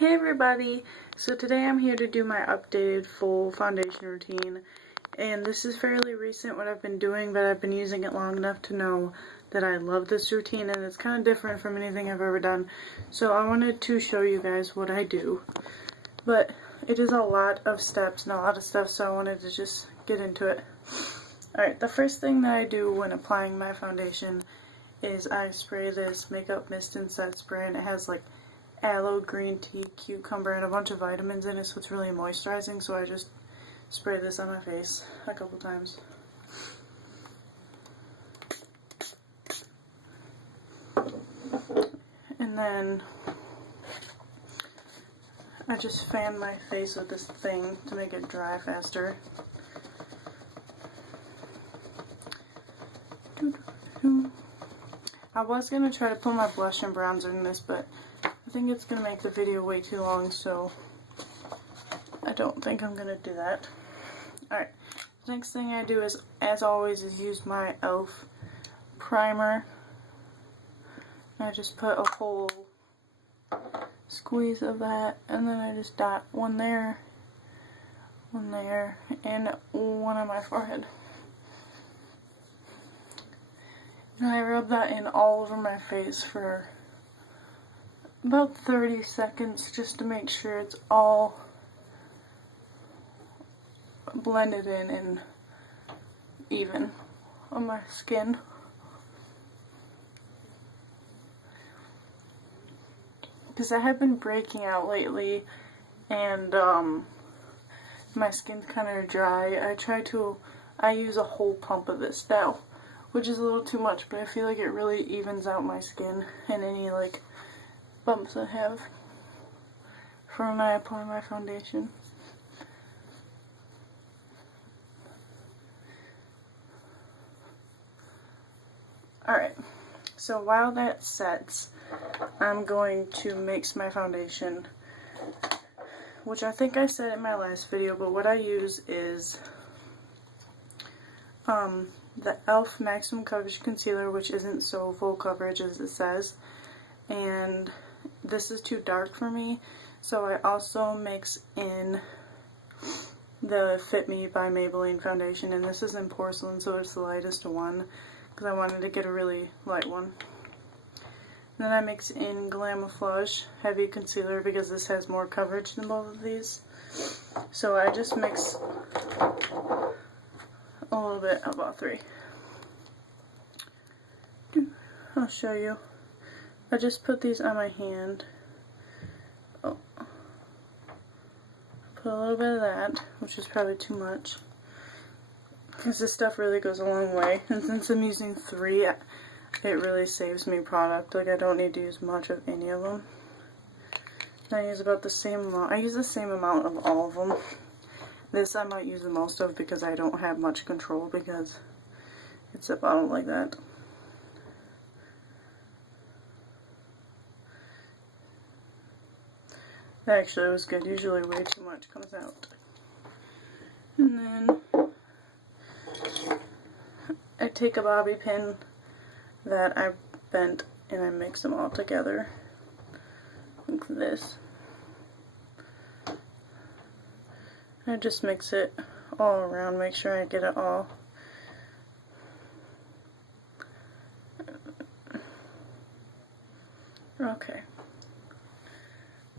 Hey everybody! So today I'm here to do my updated full foundation routine, and this is fairly recent what I've been doing, but I've been using it long enough to know that I love this routine, and it's kind of different from anything I've ever done. So I wanted to show you guys what I do, but it is a lot of steps and a lot of stuff, so I wanted to just get into it. Alright, the first thing that I do when applying my foundation is I spray this Makeup Mist and Set Spray, and it has like aloe, green tea, cucumber, and a bunch of vitamins in it, so it's really moisturizing. So I just spray this on my face a couple times. And then I just fan my face with this thing to make it dry faster. I was going to try to put my blush and bronzer in this, but I think it's going to make the video way too long, so I don't think I'm going to do that. Alright, the next thing I do is, as always, is use my e.l.f. primer. I just put a whole squeeze of that, and then I just dot one there, and one on my forehead. And I rub that in all over my face for about 30 seconds just to make sure it's all blended in and even on my skin. Because I have been breaking out lately, and my skin's kind of dry. I use a whole pump of this now, which is a little too much, but I feel like it really evens out my skin and any like bumps I have from when I apply my foundation. Alright, so while that sets, I'm going to mix my foundation, which I think I said in my last video, but what I use is the e.l.f. Maximum Coverage Concealer, which isn't so full coverage as it says, and this is too dark for me, so I also mix in the Fit Me by Maybelline foundation, and this is in porcelain, so it's the lightest one, because I wanted to get a really light one. And then I mix in Glamaflage Heavy Concealer, because this has more coverage than both of these. So I just mix a little bit, about 3. I'll show you. I just put these on my hand. Oh. Put a little bit of that, which is probably too much, because this stuff really goes a long way. And since I'm using 3, it really saves me product. Like, I don't need to use much of any of them. I use about the same amount. I use the same amount of all of them. This I might use the most of because I don't have much control, because it's a bottle like that. That actually was good. Usually way too much comes out. And then I take a bobby pin that I bent and I mix them all together like this. I just mix it all around, make sure I get it all. Okay.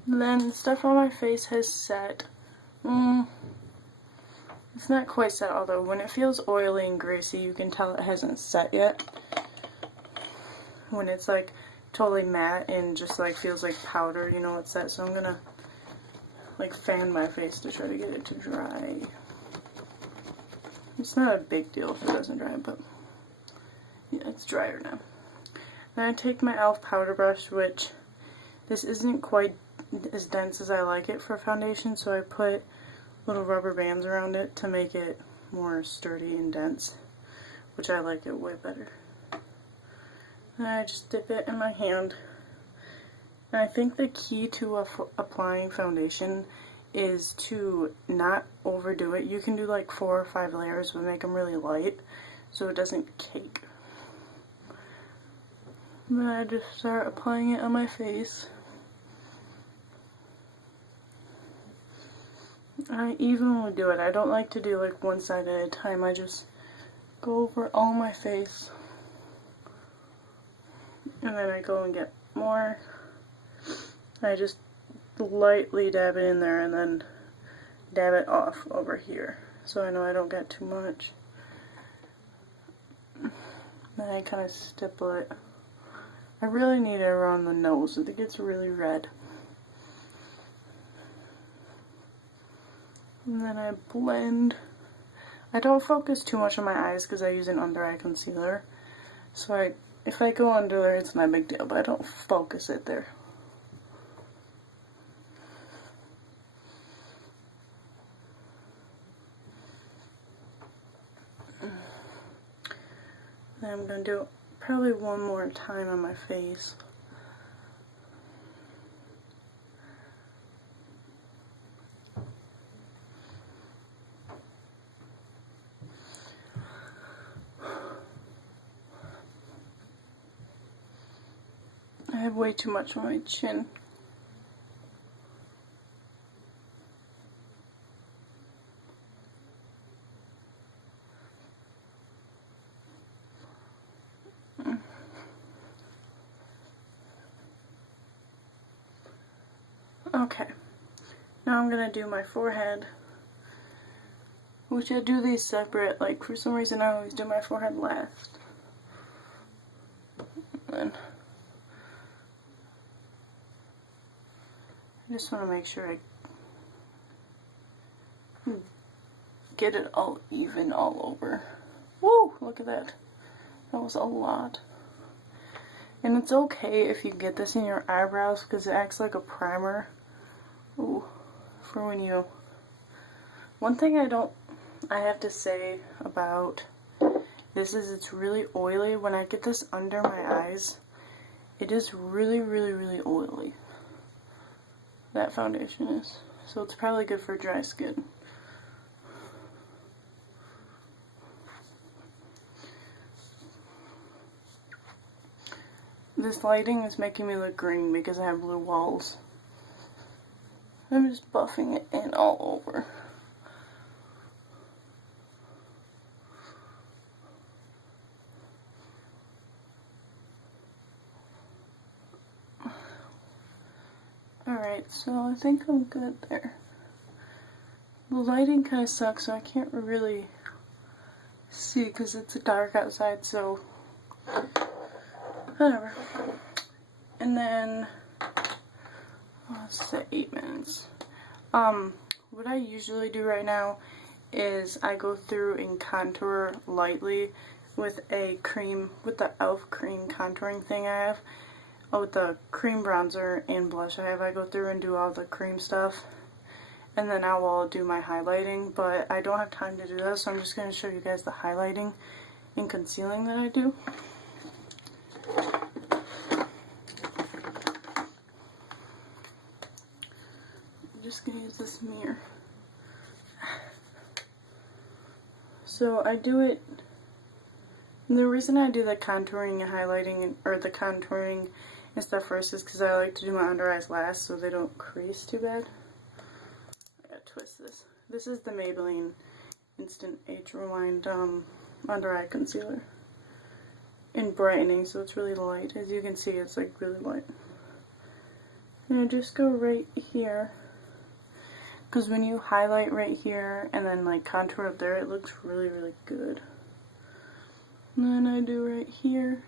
Then the stuff on my face has set. It's not quite set, although when it feels oily and greasy, you can tell it hasn't set yet. When it's like totally matte and just like feels like powder, you know it's set. So I'm gonna like fan my face to try to get it to dry. It's not a big deal if it doesn't dry, but yeah, it's drier now. Then I take my e.l.f. powder brush, which this isn't quite as dense as I like it for foundation, so I put little rubber bands around it to make it more sturdy and dense, which I like it way better. And I just dip it in my hand. And I think the key to applying foundation is to not overdo it. You can do like 4 or 5 layers, but make them really light so it doesn't cake. And then I just start applying it on my face. I evenly do it. I don't like to do like one side at a time. I just go over all my face. And then I go and get more. I just lightly dab it in there and then dab it off over here. So I know I don't get too much. Then I kind of stipple it. I really need it around the nose. It gets really red. And then I blend. I don't focus too much on my eyes because I use an under eye concealer. So if I go under there, it's not a big deal, but I don't focus it there. Then I'm going to do it probably one more time on my face. I have way too much on my chin. Okay, now I'm gonna do my forehead, which I do these separate. Like, for some reason I always do my forehead last. And then I just want to make sure I get it all even all over. Woo! Look at that. That was a lot. And it's okay if you get this in your eyebrows because it acts like a primer. Ooh, for when you... One thing I have to say about this is it's really oily. When I get this under my eyes, it is really, really, really oily. That foundation is. So it's probably good for dry skin. This lighting is making me look green because I have blue walls. I'm just buffing it in all over. Alright, so I think I'm good there. The lighting kind of sucks, so I can't really see because it's dark outside, so whatever. And then, let's say 8 minutes. What I usually do right now is I go through and contour lightly with a cream, with the e.l.f. cream contouring thing I have. With the cream bronzer and blush I go through and do all the cream stuff. And then I will do my highlighting, but I don't have time to do that, so I'm just going to show you guys the highlighting and concealing that I do. I'm just going to use this mirror. So I do it, the reason I do the contouring and highlighting, or the contouring and stuff first, is because I like to do my under eyes last so they don't crease too bad. I gotta twist this. This is the Maybelline Instant Age Rewind under eye concealer in brightening, so it's really light. As you can see, it's like really light. And I just go right here, because when you highlight right here and then like contour up there, it looks really, really good. And then I do right here.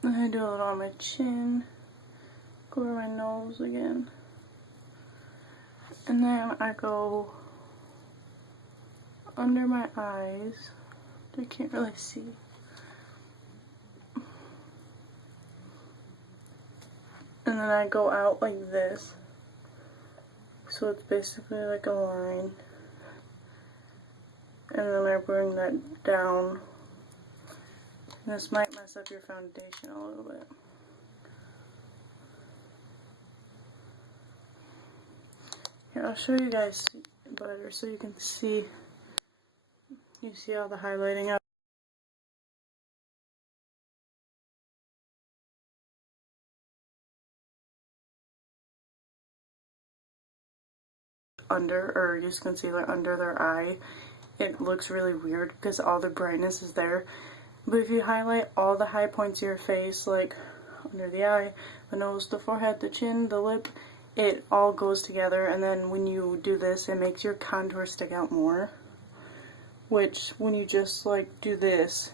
And I do a little on my chin, go over my nose again. And then I go under my eyes. I can't really see. And then I go out like this. So it's basically like a line. And then I bring that down. And this might mess up your foundation a little bit. Here, I'll show you guys better so you can see. You see all the highlighting out. under, or use concealer under their eye, it looks really weird because all the brightness is there. But if you highlight all the high points of your face, like under the eye, the nose, the forehead, the chin, the lip, it all goes together, and then when you do this, it makes your contour stick out more. Which, when you just like do this,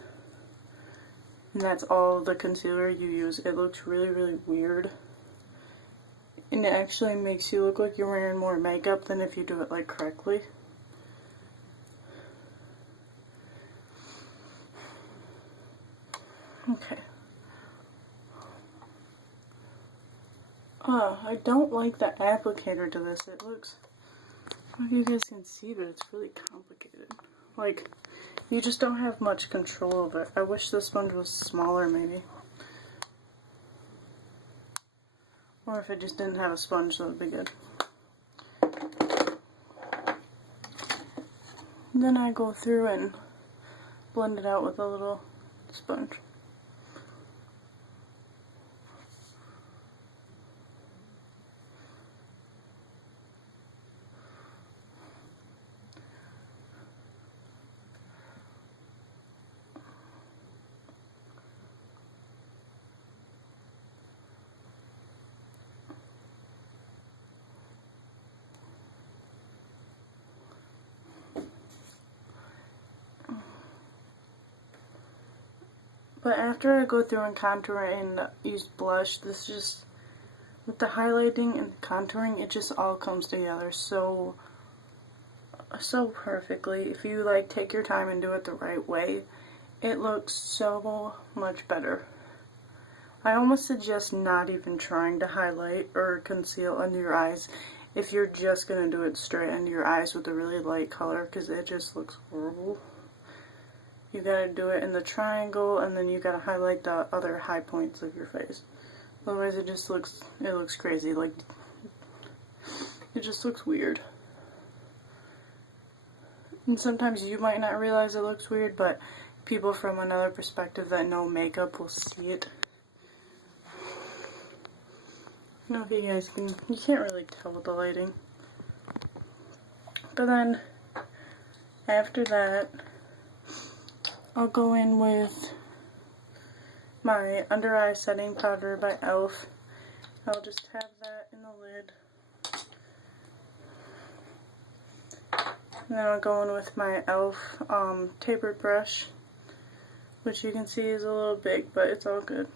and that's all the concealer you use, it looks really, really weird. And it actually makes you look like you're wearing more makeup than if you do it like correctly. Okay. I don't like the applicator to this. It looks, I don't know if you guys can see, but it's really complicated. Like, you just don't have much control of it. I wish the sponge was smaller, maybe. Or if it just didn't have a sponge, that would be good. And then I go through and blend it out with a little sponge. But after I go through and contour and use blush, this just, with the highlighting and contouring, it just all comes together so perfectly. If you like take your time and do it the right way, it looks so much better. I almost suggest not even trying to highlight or conceal under your eyes if you're just going to do it straight under your eyes with a really light color, because it just looks horrible. You gotta do it in the triangle, and then you gotta highlight the other high points of your face. Otherwise it just looks, crazy. Like, it just looks weird. And sometimes you might not realize it looks weird, but people from another perspective that know makeup will see it. I don't know if you guys can, you can't really tell with the lighting. But then, after that, I'll go in with my under eye setting powder by e.l.f. I'll just have that in the lid. And then I'll go in with my e.l.f. Tapered brush, which you can see is a little big, but it's all good.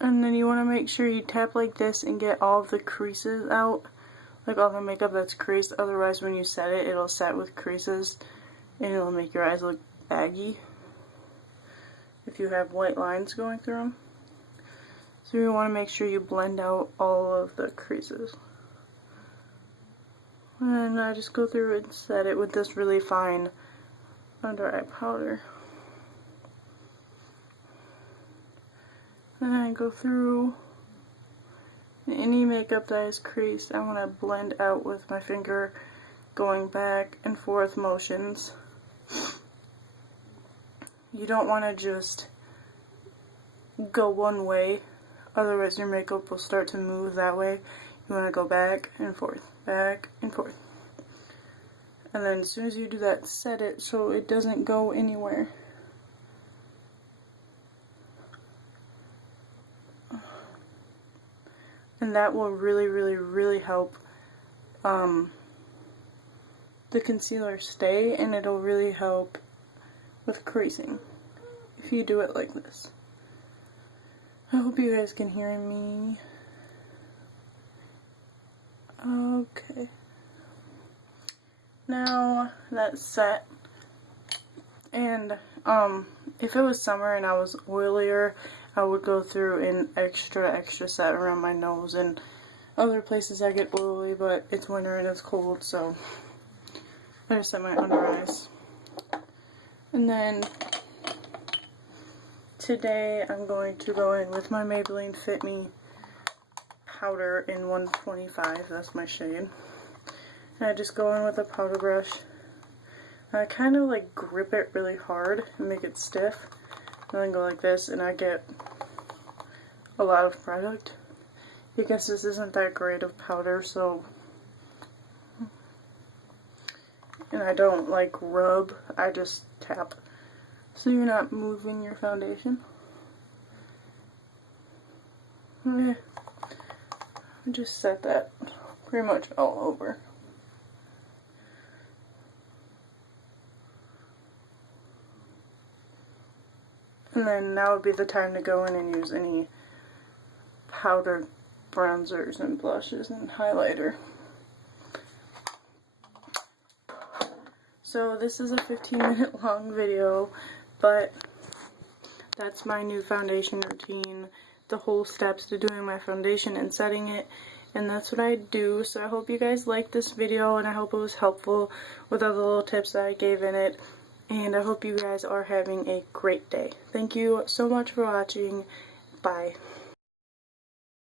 And then you want to make sure you tap like this and get all of the creases out. Like all the makeup that's creased, otherwise when you set it, it'll set with creases and it'll make your eyes look baggy if you have white lines going through them. So you want to make sure you blend out all of the creases. And I just go through and set it with this really fine under eye powder. And then I go through any makeup that is creased. I want to blend out with my finger, going back and forth motions. You don't want to just go one way, otherwise your makeup will start to move that way. You want to go back and forth, back and forth. And then as soon as you do that, set it so it doesn't go anywhere. And that will really, really, really help the concealer stay, and it'll really help with creasing if you do it like this. I hope you guys can hear me. Okay. Now that's set, and if it was summer and I was oilier, I would go through an extra set around my nose and other places I get oily, but it's winter and it's cold, so I just set my under eyes. And then today I'm going to go in with my Maybelline Fit Me powder in 125, that's my shade. And I just go in with a powder brush. And I kind of like grip it really hard and make it stiff. And then go like this, and I get a lot of product. because this isn't that great of powder, so, and I don't like rub, I just tap, so you're not moving your foundation. I just set that pretty much all over. And then now would be the time to go in and use any powdered bronzers and blushes and highlighter. So this is a 15-minute long video, but that's my new foundation routine, the whole steps to doing my foundation and setting it, and that's what I do. So I hope you guys liked this video, and I hope it was helpful with all the little tips that I gave in it, and I hope you guys are having a great day. Thank you so much for watching. Bye.